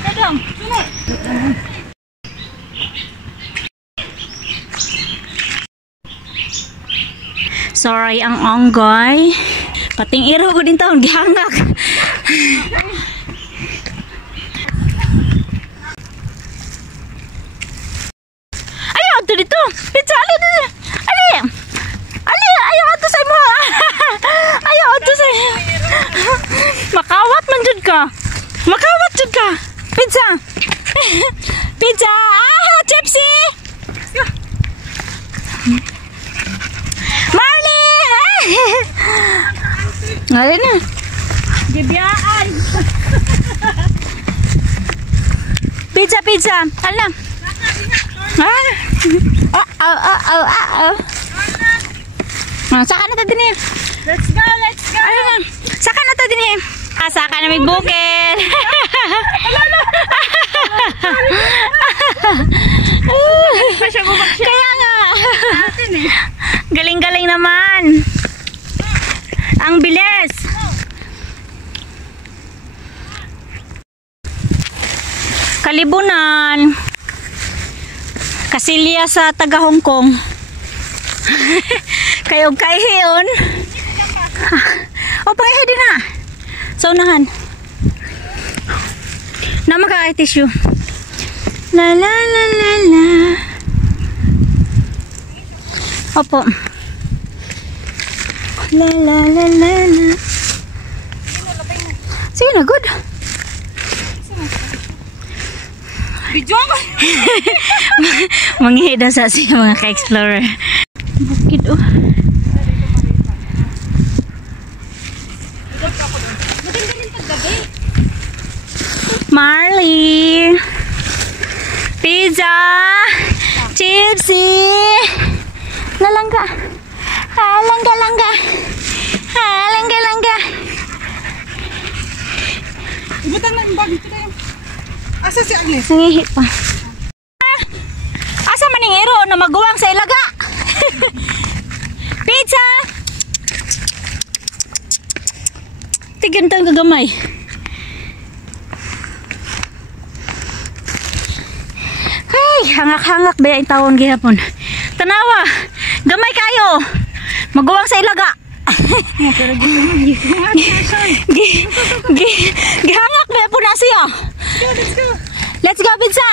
Kadang. Sorry ang onggoy. Pating iro ko din taon gihangak. Ayaw ato dito. Pizza ali dito. Ali. Ali ayaw ato sa mo. Ayaw ato sa. Makawat man jud ka. Makawat jud ka. Pizza. Pizza. Ah, Chipsy. Marley! Ngayon na. Gibiyaan. Pizza, pizza. Alam. Saka na ta din eh. Let's go, let's go. Alam. Saka na ta din eh. Saka na may bukid. Kaya nga. Galing-galing naman. Ang bilis. Kalibunan. Kasilya sa taga Hong Kong. Kayog kaihiyon. O pangihi din na. Sa unahan. Na maka-tissue. La la la la la. Opo. La la la la la. Sige na, good. Video ako. Manghihida sa siya mga ka-explorer. Bukid oh. Marley. Pizza. Chipsy. Nalangga. Langga-langga. Langga-langga. Ibutan na yung bag ito na yung. Asa si Agnes? Nangihi pa. Asa maning iro na maguwang sa ilaga? Pizza! Tigyan tayong gagamay. Hey, hangak-hangak ba yung taon gihapon? Tanawa, gamay kayo. Maguwang sa ilaga. Gihangak ba po na siya? Let's go. Let's go, pizza.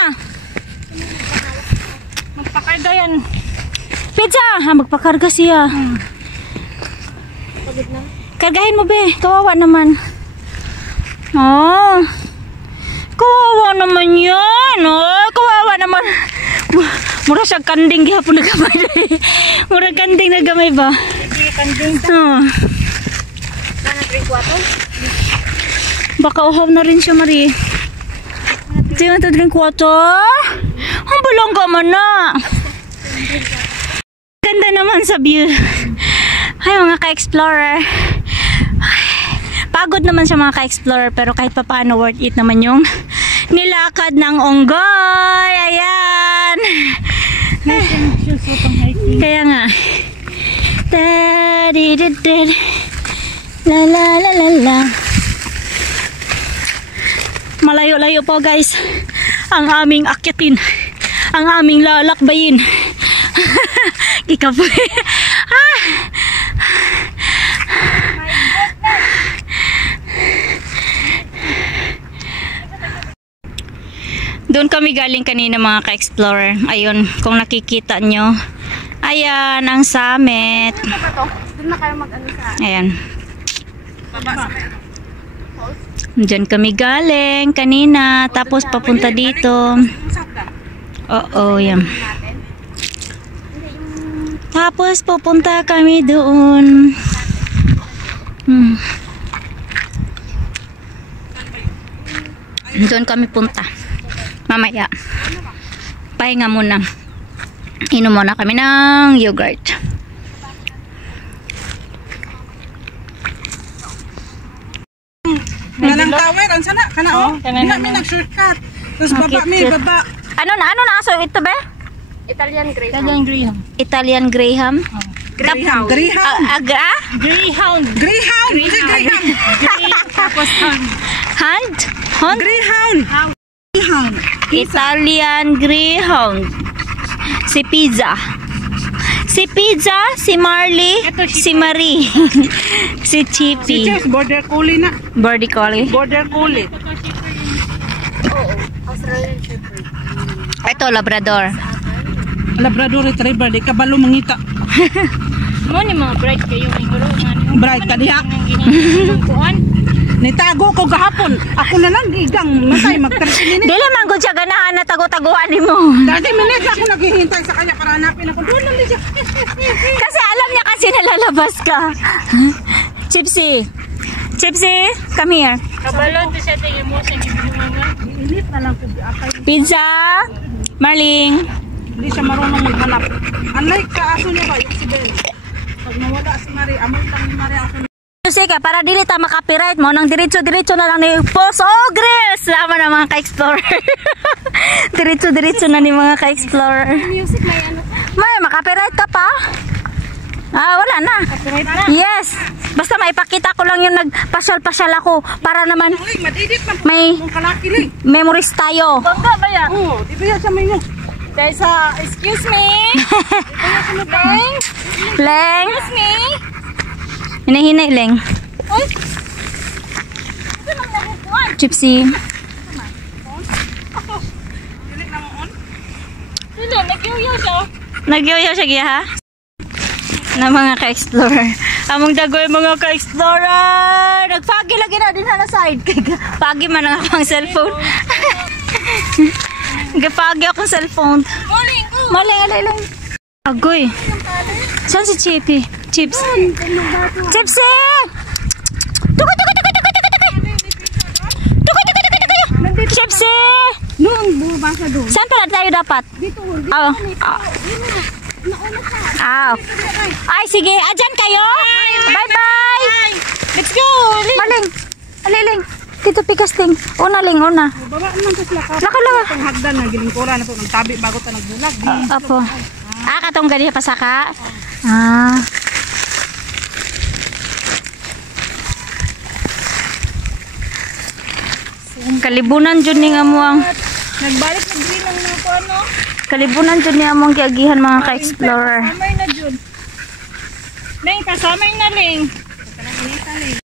Magpakarga yan. Pizza, magpakarga siya. Pagod na. Kargahin mo be, kawawa naman. Oh. Kawawa naman yan. Oh, kawawa naman. Mura siya kanding gihapon na gamay. Mura kanding na gamay ba? Hindi kanding. Oh. Sana drink water? Baka uhaw na rin siya, Marie. Di mo ito drink water? Ang bulong ka man na. Ganda naman sa view. Ay, mga ka-explorer. Pagod naman siya mga ka-explorer, pero kahit pa paano worth it naman yung nilakad ng onggoy. Ayan. Kaya nga. La la la la la. Malayo-layo po guys ang aming akyatin, ang aming lalakbayin. Ikapoy. Doon kami galing kanina mga ka-explorer. Ayun, kung nakikita nyo, ayan ang summit. Doon na kayo mag-ano sa... Ayan. Baba. Diyan kami galing kanina, tapos papunta dito. Oo, yan. Tapos pupunta kami doon. Doon kami punta. Mamaya. Pahinga muna. Inom muna kami ng yogurt. Manang tower, ang sana, kana oh. Hindi namin nag-shortcut. Tapos baba mi, baba. Ano na aso ito be? Italian Greyhound. Italian Greyhound. Italian Greyhound? Greyhound. Greyhound. Greyhound. Greyhound. Greyhound. Tapos Hand? Greyhound. Greyhound. Italian Greyhound. Si Pizza. Si Pizza, si Marley, si Marie. Si Si Chippy. Cheers, border collie na. Birdie Collie. Border collie. Ito, Labrador. Labrador Retriever, di kabalo mangita. Mo ni mga bright kayo ng guro nga. Bright ka diha. Kuan. Nitago ko gahapon. Ako na lang gigang matay mag 30 minutes. Dili man gud siya ganahan na tago-taguan nimo. 30 minutes ako naghihintay sa kanya para hanapin ako. Doon lang siya. Kasi alam niya kasi nalalabas ka. Chipsy. Chipsy, come here. Kabalon to siya tingin mo sa mga. Init na lang ko akay. Pizza. Marling. Hindi siya marunong maghanap. Unlike sa aso niya ba, yung si Ben. Pag nawala si Marie, amoy lang ni Marie ako. Sige, para dili ta makapiright mo nang diretso-diretso na lang ni Post Ogres. Sama na mga ka-explorer. Diretso-diretso na ni mga ka-explorer. Music may ano. May makapiright ka pa? Wala na. Copyright na. Yes. Basta maipakita ko lang yung nagpasyal-pasyal ako para naman Ling, madidit man. may Kung kalaki Ling. memories tayo. Bangga ba ya? Oo, di ba yan sa menu? Guys, excuse me. Bang. Leng. Excuse me. Hinahinay, Leng. Oy. Ito lang lang kuan. Gypsy. Dili na mo on. Dili, nagyuyo siya. Nagyoyo siya giya, ha? Na mga ka-explorer. Among dagoy mga ka-explorer. Nagpagi lagi na din na side. Pagi man ang akong cellphone. Gapagi akong cellphone. Morning ko. Maling, alay lang. Agoy. Saan si Chippy? Chips. Chipsy! Tukoy, tukoy, tukoy, tukoy, tukoy, tukoy! Tukoy, tukoy, tukoy, tukoy! Chipsy! Noon bumabasa doon. Saan pala tayo dapat? Dito. Oh. Ay, sige. Adyan kayo. Bye-bye. Let's go. Maling. Aliling. Dito pikas ting. Una ling, una. Baba naman sa sila ka. Laka. Itong hagdan na gilingkura na po ng tabi bago ta nagbulag. Apo. Katong gani pasaka. Kalibunan jud ni nga mo ang Nagbalik na green ang mga kuan no. kalibunan jud ni among giagihan mga ka-explorer. Samay na jud. Ling, kasamay na ling.